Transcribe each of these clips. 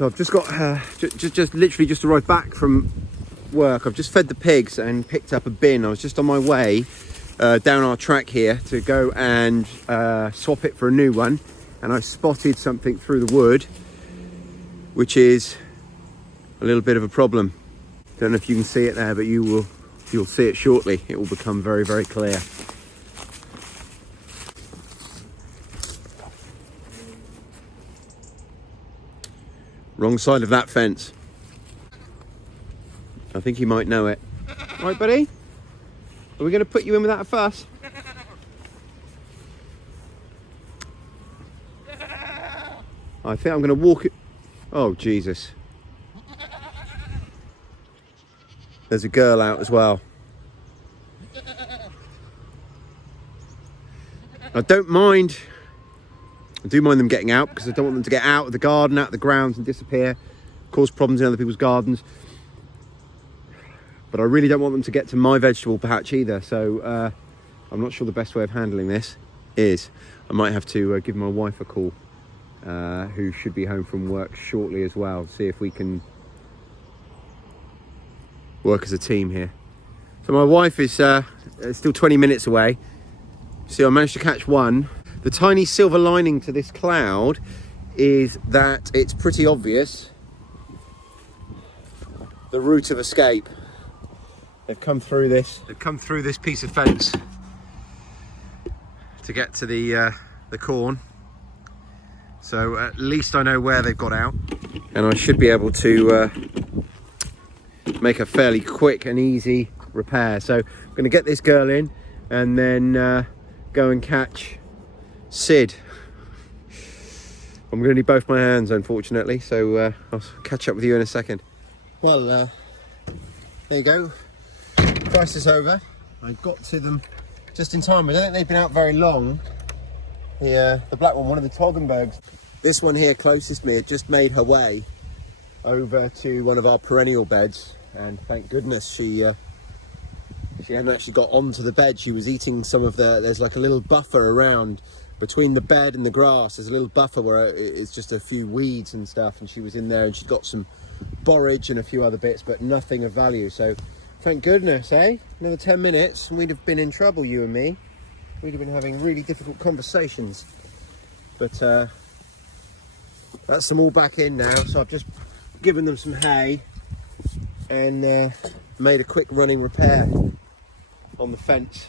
So I've just got just literally just arrived back from work. I've just fed the pigs and picked up a bin. I was just on my way down our track here to go and swap it for a new one, and I spotted something through the wood which is a little bit of a problem. Don't know if you can see it there, but you'll see it shortly. It will become very, very clear. Wrong side of that fence. I think you might know it. Right, buddy? Are we going to put you in without a fuss? I think I'm going to walk it. Oh, Jesus. There's a girl out as well. I don't mind. I do mind them getting out because I don't want them to get out of the garden, out of the grounds and disappear, cause problems in other people's gardens. But I really don't want them to get to my vegetable patch either. So I'm not sure the best way of handling this is. I might have to give my wife a call, who should be home from work shortly as well. See if we can work as a team here. So my wife is still 20 minutes away. See, I managed to catch one. The tiny silver lining to this cloud is that it's pretty obvious the route of escape. They've come through this. They've come through this piece of fence to get to the corn. So at least I know where they've got out, and I should be able to make a fairly quick and easy repair. So I'm going to get this girl in and then go and catch Sid. I'm going to need both my hands, unfortunately, so I'll catch up with you in a second. Well, there you go. Crisis over. I got to them just in time. I don't think they've been out very long. The black one of the Toggenbergs. This one here closest me had just made her way over to one of our perennial beds, and thank goodness she hadn't actually got onto the bed. She was eating some of there's like a little buffer around between the bed and the grass. There's a little buffer where it's just a few weeds and stuff, and she was in there and she'd got some borage and a few other bits, but nothing of value. So thank goodness, eh? Another 10 minutes and we'd have been in trouble, you and me. We'd have been having really difficult conversations. But that's them all back in now. So I've just given them some hay and made a quick running repair on the fence.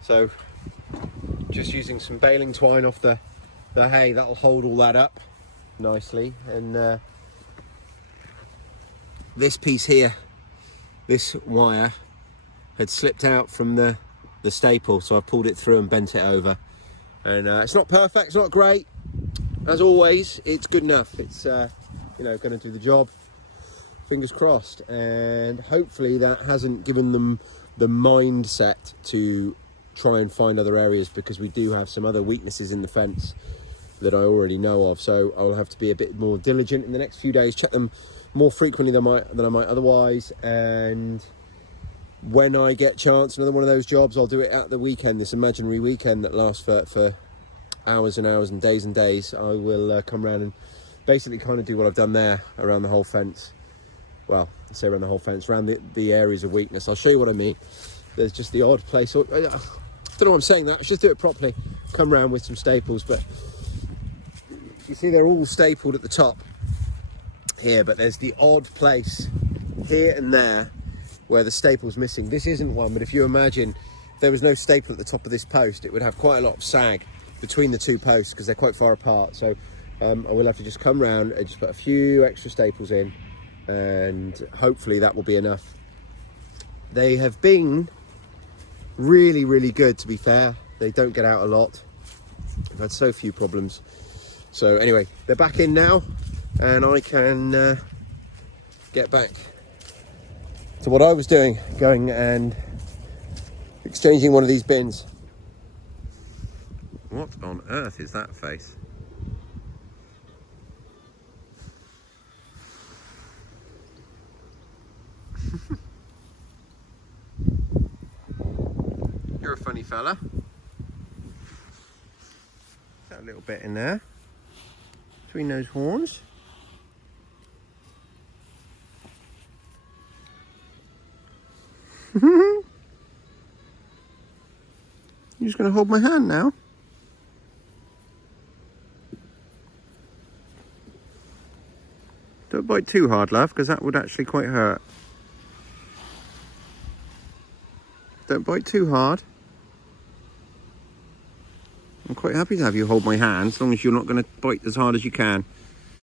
So just using some baling twine off the hay, that'll hold all that up nicely. And this piece here, this wire had slipped out from the staple, so I pulled it through and bent it over. And it's not perfect, it's not great. As always, it's good enough. It's you know, going to do the job. Fingers crossed. And hopefully that hasn't given them the mindset to try and find other areas, because we do have some other weaknesses in the fence that I already know of. So I'll have to be a bit more diligent in the next few days, check them more frequently than I might otherwise. And when I get chance, another one of those jobs, I'll do it at the weekend, this imaginary weekend that lasts for hours and hours and days. I will come around and basically kind of do what I've done there around the whole fence. Well, I say around the whole fence, around the areas of weakness. I'll show you what I mean. There's just the odd place. I don't know why I'm saying that. I should do it properly. Come around with some staples, but you see they're all stapled at the top here, but there's the odd place here and there where the staple's missing. This isn't one, but if you imagine if there was no staple at the top of this post, it would have quite a lot of sag between the two posts because they're quite far apart. So I will have to just come round and just put a few extra staples in, and hopefully that will be enough. They have been really, really good, to be fair. They don't get out a lot. I've had so few problems. So anyway, they're back in now, and I can get back to what I was doing, going and exchanging one of these bins. What on earth is that face? You're a funny fella. Got a little bit in there between those horns. You're just going to hold my hand now? Don't bite too hard, love, because that would actually quite hurt. Don't bite too hard. I'm quite happy to have you hold my hand, as long as you're not going to bite as hard as you can.